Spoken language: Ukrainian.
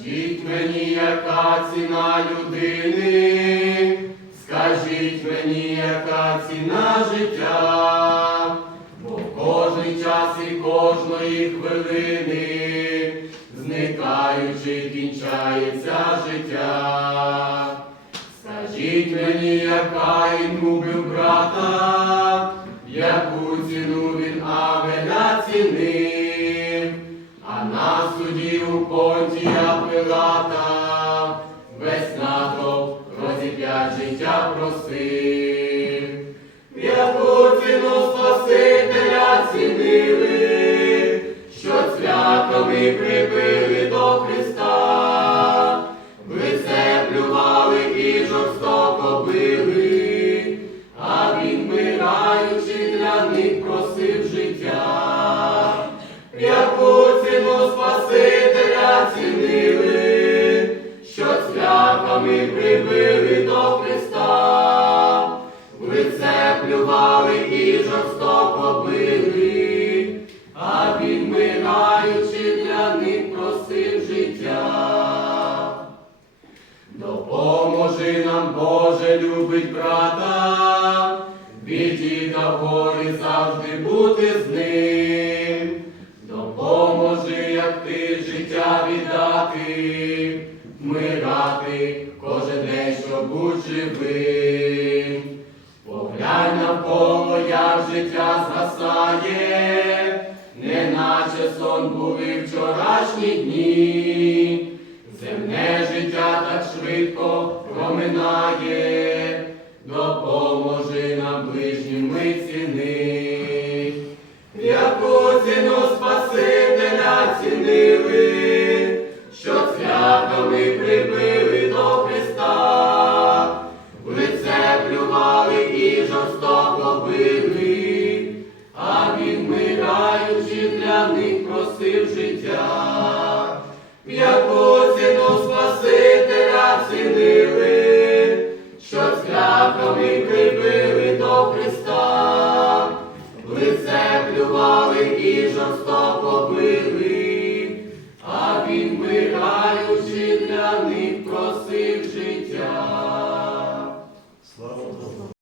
Скажіть мені, яка ціна людини, скажіть мені, яка ціна життя, бо кожний час і кожної хвилини, зникаючи, кінчається життя. Скажіть мені, яка він любив брата, яку ціну він Авеля на суді у понтія Пилата весь натовп розіп'ять життя просив. Цвяхами прибили до Христа, в лице плювали і жорстоко били, а він, вмираючи, для них просив життя. Допоможи нам, Боже, любить брата, біді та горі завжди бути з ним. Як життя згасає, неначе сон були вчорашні дні. Земне життя так швидко проминає, допоможи нам ближніми ціни. часто побили, а відмираючи для них просив життя, яку ціну Спасителя цінили, що цляхами прибили до Христа, в і жорстоко били, а відмираючи